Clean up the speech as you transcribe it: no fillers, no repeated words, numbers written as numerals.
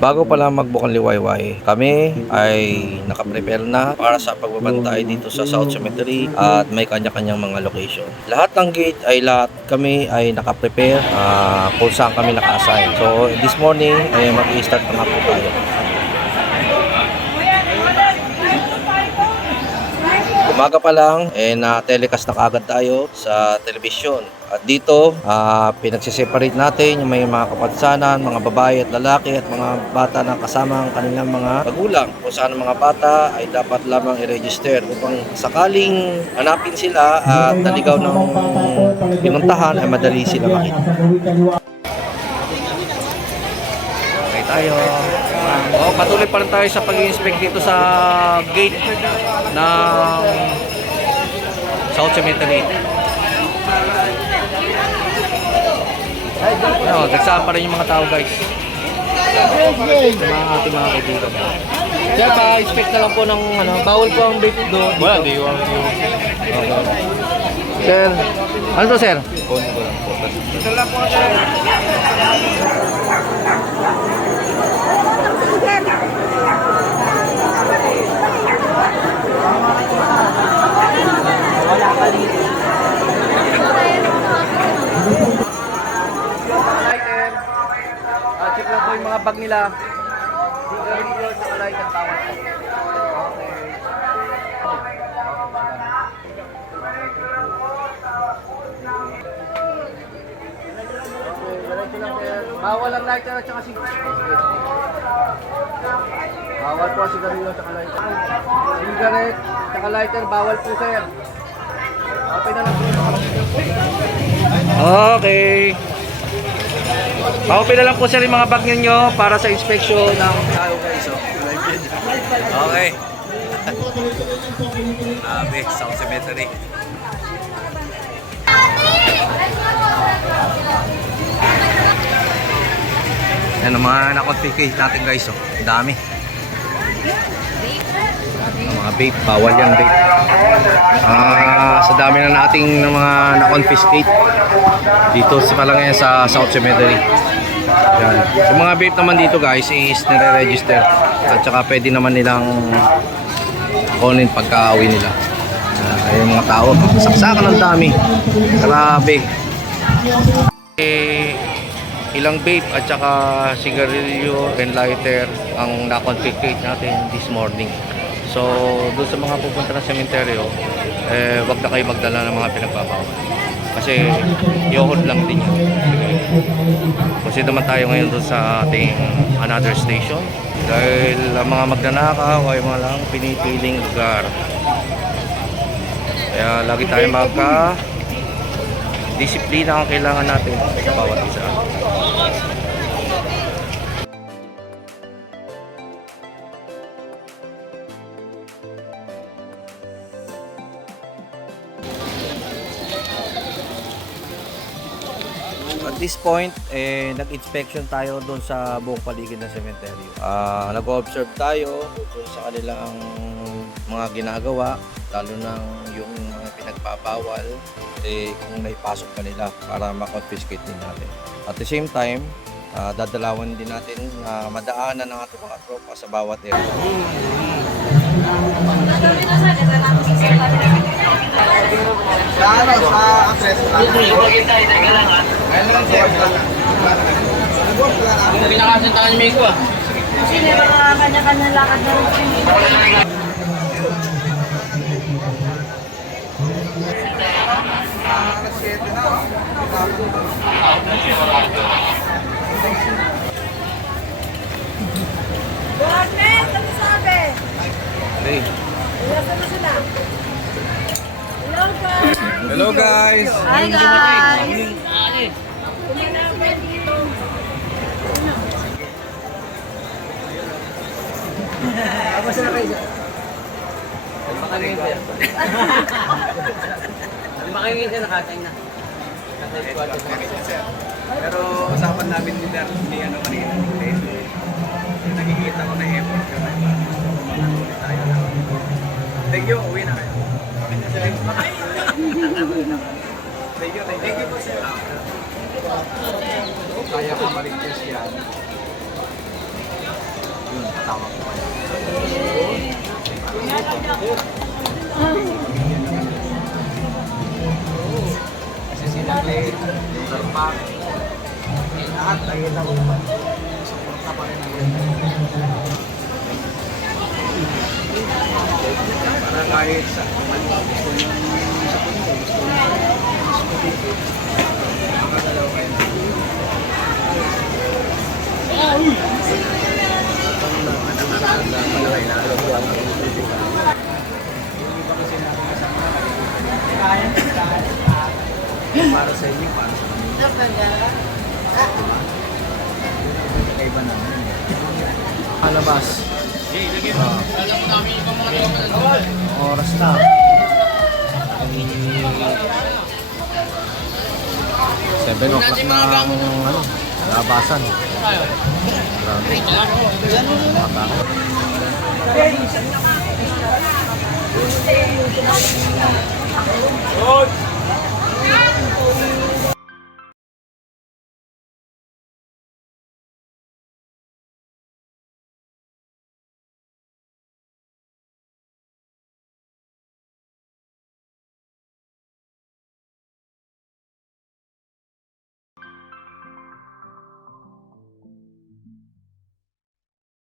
Bago pala magbukang liwayway, kami ay nakaprepare na para sa pagbabantay dito sa South Cemetery at may kanya-kanyang mga location. Lahat ng gate ay lahat kami ay nakaprepare kung saan kami naka-assign. So this morning ay mag-i-start na po tayo. Umaga pa lang, na-telecast na kaagad tayo sa telebisyon. At dito, pinagsiseparate natin yung may mga kapansanan, mga babae at lalaki at mga bata na kasama ang kanilang mga magulang. Kung saan ang mga bata ay dapat lamang i-register upang sakaling hanapin sila at naligaw ng pinuntahan ay madali sila makita. Okay tayo. Patuloy pa rin tayo sa pag-i-inspect dito sa gate ng South Cemetery. Nagsaan pa rin yung mga tao, guys. Mga ating mga kaibigan. Kaya pa-inspect na lang po ng bawal po ang vape doon. Wala, di yung Sir, ano to, sir? Ito lang po, sir. Wala pa dito. Check lang po yung mga bag nila. Lighter, naka-lighter, tawad po. Bawal ang lighter at saka cigarette. Bawal po sigarilyo at saka lighter. Cigarette at saka lighter, bawal po, sir. Okay na lang po. Okay. Paupi na lang po, sir, yung mga bag ninyo para sa inspection ng tao, guys. Okay. South Cemetery. Yan ang mga na-configure natin, guys. Ang dami. Ang mga vape, bawal yan vape. Sa dami na nating mga na-confiscate dito sa Palangaya sa South Cemetery. Yan. Sa mga vape naman dito, guys, is nire-register at saka pwede naman nilang kunin pagka-uwi nila. Yung mga tao, saksakan ng dami. Grabe. Ilang vape at saka sigarilyo and lighter ang na-confiscate natin this morning. So, doon sa mga pupunta ng sementeryo, wag na kayo magdala ng mga pinagpapawal. Kasi yohod lang din yun. Kasi naman tayo ngayon doon sa ating another station. Dahil ang mga magnanakaw ay mga lang pinipiling lugar. Kaya lagi tayo disiplina ang kailangan natin sa bawat isa. At this point, nag-inspection tayo doon sa buong paligid ng sementeryo. Nag-observe tayo doon sa kanilang mga ginagawa, lalo na yung mga pinagpapawal, kung naipasok pa nila para ma-confiscate din natin. At the same time, dadalawan din natin madaanan ng ating mga tropa sa bawat area. Ang pinakasintahan niyo ko Kasi may mga kanya-kanya lakad na rin. Buhanet, ano sabi? Okay. Iwasan mo sila. Hello guys! Hello guys! Hi guys! Apa sila kayo? Baka yung isa nakatay na. Pero usapan namin ni Dar, ni ano kanina, nakikita ko na effort ka na ulit tayo na. Thank you, uwi na kayo. Thank you po sir. Kaya ko ma-request yan. tawag ko kayo. Kasi sila late, Lugar Park, lahat nakita ko pa. Suporta pa rin ang para kahit sa gusto nyo sa punto, gusto nyo makagalaw kayo. Para sa inyo, para sa kanila. Iba naman. Alabas. Oras na. 7 o'clock na ang labasan. Grabe. Matakot.